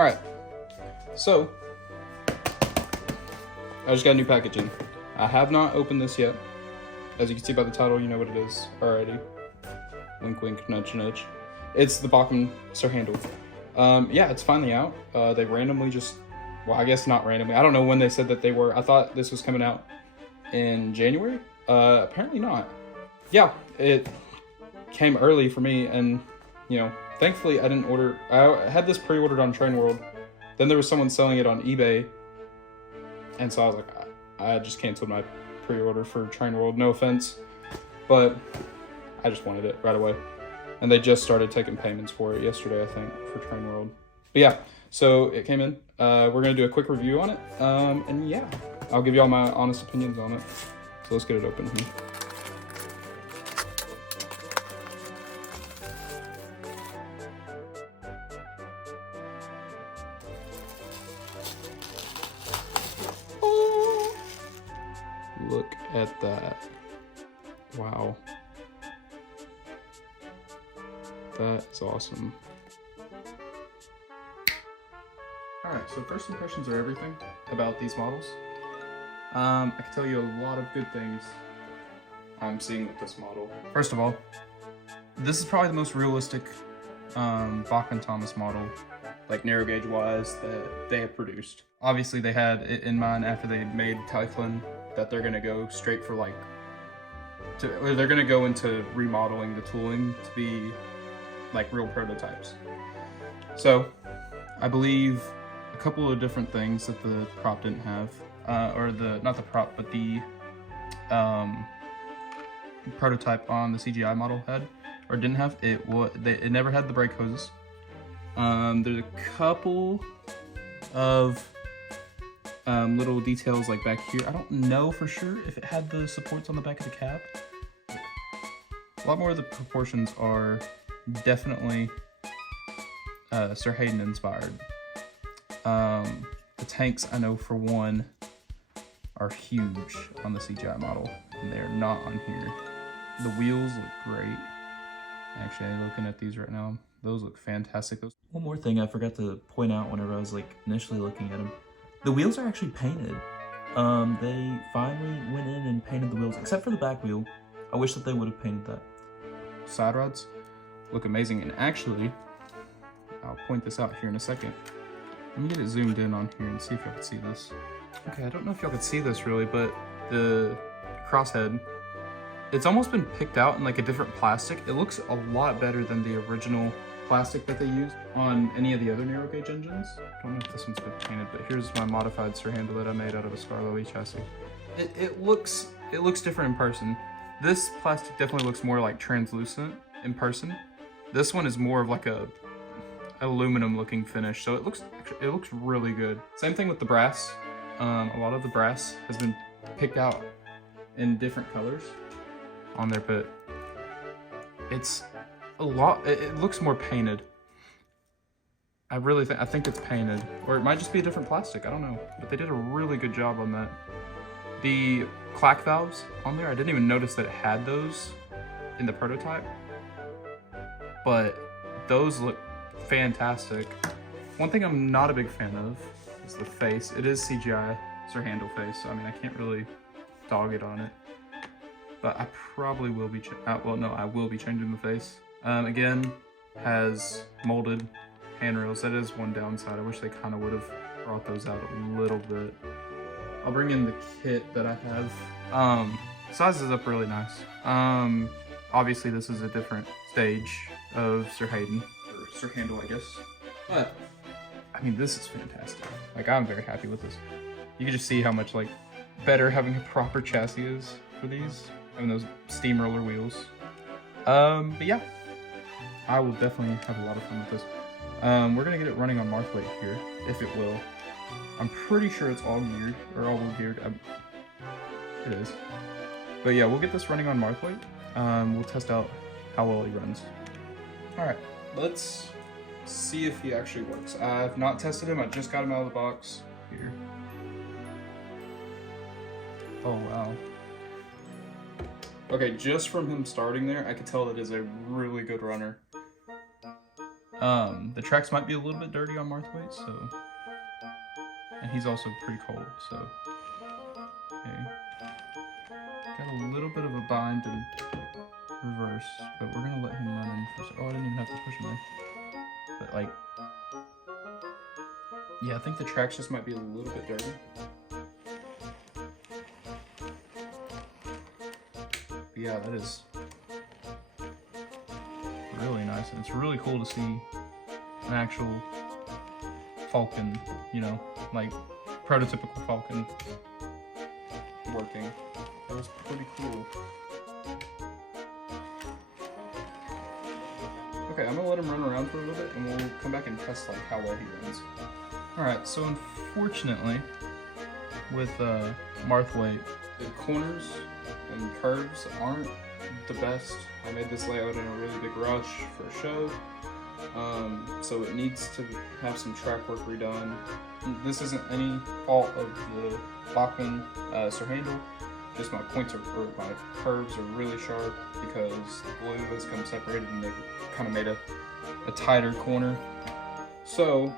Alright, so I just got a new packaging. I have not opened this yet. As you can see by the title, you know what it is already. Wink, wink, nudge, nudge. It's the Bachmann Handel. Yeah, it's finally out. They randomly just, well, I guess not randomly. I don't know when they said that they were. I thought this was coming out in January. Apparently not. Yeah, it came early for me, and you know, thankfully I didn't order. I had this pre-ordered on Train World. Then there was someone selling it on eBay, and so I was like, I just canceled my pre-order for Train World. No offense, but I just wanted it right away. And they just started taking payments for it yesterday, I think, for Train World. But yeah, so it came in. We're gonna do a quick review on it, and yeah, I'll give you all my honest opinions on it. So let's get it open here. Oh, look at that. Wow. That is awesome. Alright, so first impressions are everything about these models. I can tell you a lot of good things I'm seeing with this model. First of all, this is probably the most realistic Bachmann Thomas model, like narrow gauge wise, that they have produced. Obviously they had it in mind after they made Typhon that they're gonna go straight for like, they're gonna go into remodeling the tooling to be like real prototypes. So I believe a couple of different things that the prop didn't have, or not the prop, but the prototype on the CGI model had, or didn't have. It never had the brake hoses. There's a couple of little details like back here. I don't know for sure if it had the supports on the back of the cab. A lot more of the proportions are definitely Sir Hayden inspired. The tanks, I know for one, are huge on the CGI model, and they're not on here. The wheels look great. Actually, looking at these right now, those look fantastic. One more thing I forgot to point out whenever I was like initially looking at them. The wheels are actually painted. They finally went in and painted the wheels, except for the back wheel. I wish that they would have painted that. Side rods look amazing, and actually, I'll point this out here in a second. Let me get it zoomed in on here and see if y'all can see this. Okay, I don't know if y'all can see this really, but the crosshead, it's almost been picked out in like a different plastic. It looks a lot better than the original plastic that they used on any of the other narrow gauge engines. I don't know if this one's been painted, but here's my modified Sir Handel that I made out of a Scarlo chassis. It looks different in person. This plastic definitely looks more like translucent in person. This one is more of like a aluminum looking finish, so it looks really good. Same thing with the brass. A lot of the brass has been picked out in different colors on there, but it's a lot. It looks more painted. I think it's painted, or it might just be a different plastic. I don't know, but they did a really good job on that. The clack valves on there, I didn't even notice that it had those in the prototype, but those look fantastic. One thing I'm not a big fan of is the face. It is CGI Sir Handel face, so I mean I can't really dog it on it, but I probably will be I will be changing the face. Again, has molded handrails. That is one downside. I wish they kind of would have brought those out a little bit. I'll bring in the kit that I have. Sizes up really nice. Obviously this is a different stage of Sir Hayden, or Sir Handel, I guess. But, I mean, this is fantastic. Like, I'm very happy with this. You can just see how much, like, better having a proper chassis is for these, having those steamroller wheels. But yeah, I will definitely have a lot of fun with this. We're gonna get it running on Marthwaite here, if it will. I'm pretty sure it's all geared, or all geared. It is. But yeah, we'll get this running on Marthwaite. We'll test out how well he runs. Alright, let's see if he actually works. I've not tested him, I just got him out of the box. Here. Oh wow. Okay, just from him starting there, I could tell that is a really good runner. The tracks might be a little bit dirty on Marthwaite, so, and he's also pretty cold, so, okay. Got a little bit of a bind and reverse, but we're gonna let him run in for a second. Oh, I didn't even have to push him in. But like, yeah, I think the tracks just might be a little bit dirty. But yeah, that is really nice, and it's really cool to see an actual falcon, you know, like prototypical falcon working. That was pretty cool. Okay, I'm gonna let him run around for a little bit and we'll come back and test like how well he runs. Alright, so unfortunately with Marthwaite, the corners and curves aren't the best. I made this layout in a really big rush for a show, so it needs to have some track work redone. This isn't any fault of the Bachmann Handel, just my points or my curves are really sharp because the blue has come separated and they kind of made a tighter corner. So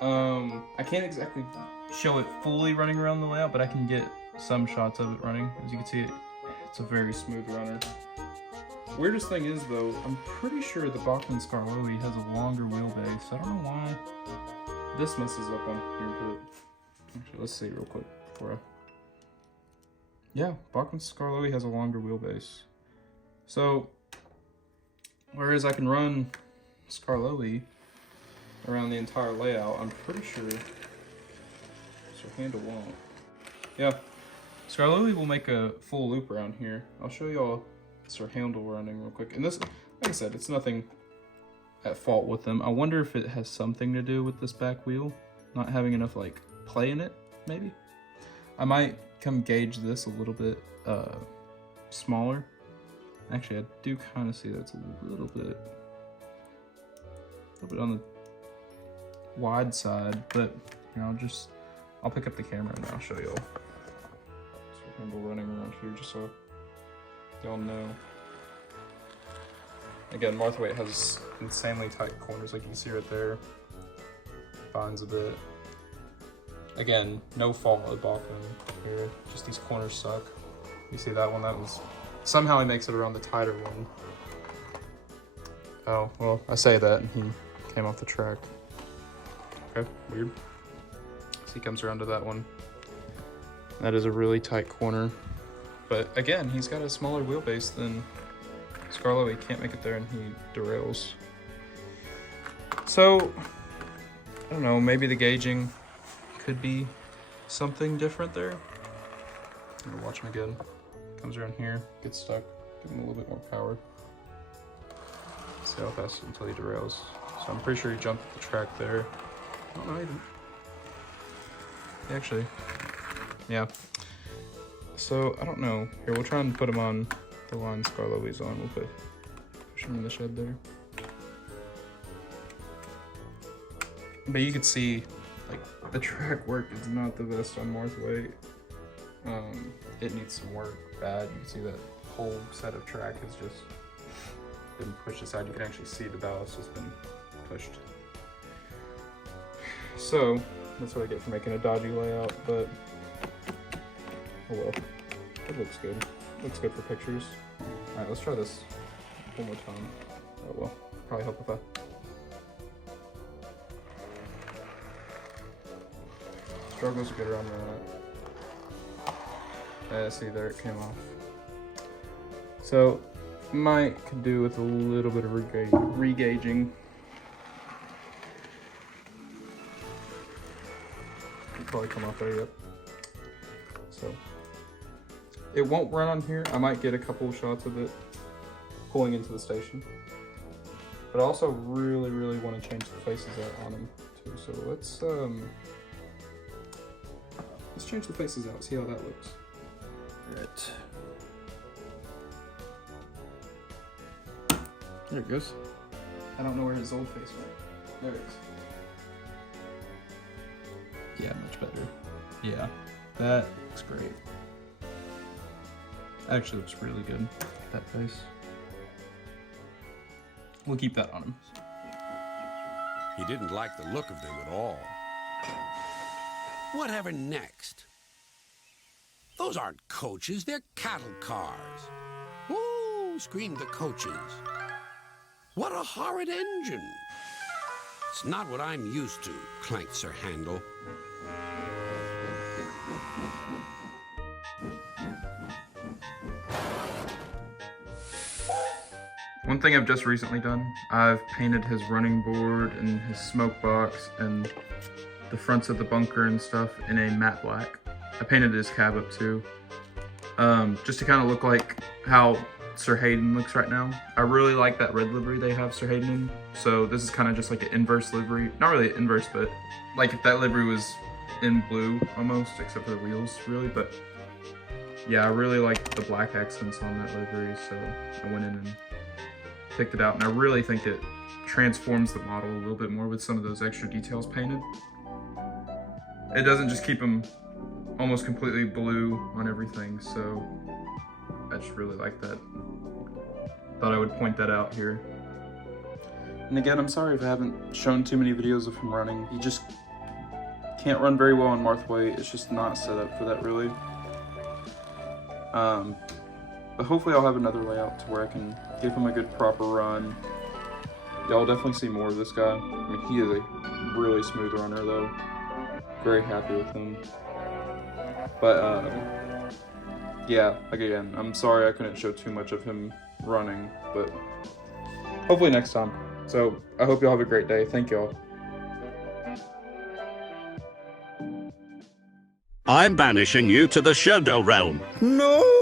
I can't exactly show it fully running around the layout, but I can get some shots of it running. As you can see, it's a very smooth runner. Weirdest thing is though, I'm pretty sure the Bachmann Skarloey has a longer wheelbase. I don't know why this messes up on here, but actually let's see real quick before I... Yeah, Bachmann Skarloey has a longer wheelbase. So, whereas I can run Skarloey around the entire layout, I'm pretty sure Sir Handel won't. Yeah, Skarloey will make a full loop around here. I'll show y'all Sir Handel running real quick. And this, like I said, it's nothing at fault with them. I wonder if it has something to do with this back wheel not having enough like play in it, maybe. I might come gauge this a little bit smaller. Actually, I do kind of see that's a little bit on the wide side, but you know, I'll pick up the camera and I'll show y'all Sir Handel running around here just so y'all know. Again, Marthwaite has insanely tight corners, like you can see right there. Binds a bit. Again, no fault of Bachmann here, just these corners suck. You see that one? That was... Somehow he makes it around the tighter one. Oh, well, I say that and he came off the track. Okay, weird. So he comes around to that one. That is a really tight corner. But again, he's got a smaller wheelbase than Skarloey. He can't make it there and he derails. So, I don't know, maybe the gauging could be something different there. I'm gonna watch him again. Comes around here, gets stuck, give him a little bit more power. See how fast until he derails. So I'm pretty sure he jumped the track there. Oh no, he didn't. Actually, yeah. So I don't know. Here, we'll try and put him on the line Skarloey's on. We'll push him in the shed there. But you can see, like, the track work is not the best on Marthwaite. It needs some work bad. You can see that whole set of track has just been pushed aside. You can actually see the ballast has been pushed. So that's what I get for making a dodgy layout, but oh well. It looks good. Looks good for pictures. Alright, let's try this one more time. Oh well, probably help if I... Struggles to get around that. See, there it came off. So, could do with a little bit of re-gauging. It'll probably come off there yet. So, it won't run on here. I might get a couple of shots of it pulling into the station. But I also really, really want to change the faces out on him too. So let's change the faces out, see how that looks. Alright. There it goes. I don't know where his old face went. There it is. Yeah, much better. Yeah, that looks great. Actually looks really good, that face. We'll keep that on him. He didn't like the look of them at all. Whatever next? Those aren't coaches, they're cattle cars. Ooh, screamed the coaches. What a horrid engine! It's not what I'm used to, clanked Sir Handel. One thing I've just recently done, I've painted his running board and his smoke box and the fronts of the bunker and stuff in a matte black. I painted his cab up too, just to kind of look like how Sir Hayden looks right now. I really like that red livery they have Sir Hayden in, so this is kind of just like an inverse livery. Not really inverse, but like if that livery was in blue almost, except for the wheels really, but yeah, I really like the black accents on that livery, so I went in and picked it out, and I really think it transforms the model a little bit more with some of those extra details painted. It doesn't just keep them almost completely blue on everything, so I just really like that. Thought I would point that out here. And again, I'm sorry if I haven't shown too many videos of him running. He just can't run very well on Marthway. It's just not set up for that really. But hopefully I'll have another layout to where I can give him a good proper run. Y'all definitely see more of this guy. I mean, he is a really smooth runner though. Very happy with him. But yeah, again, I'm sorry I couldn't show too much of him running, but hopefully next time. So I hope y'all have a great day. Thank y'all. I'm banishing you to the Shadow Realm. No!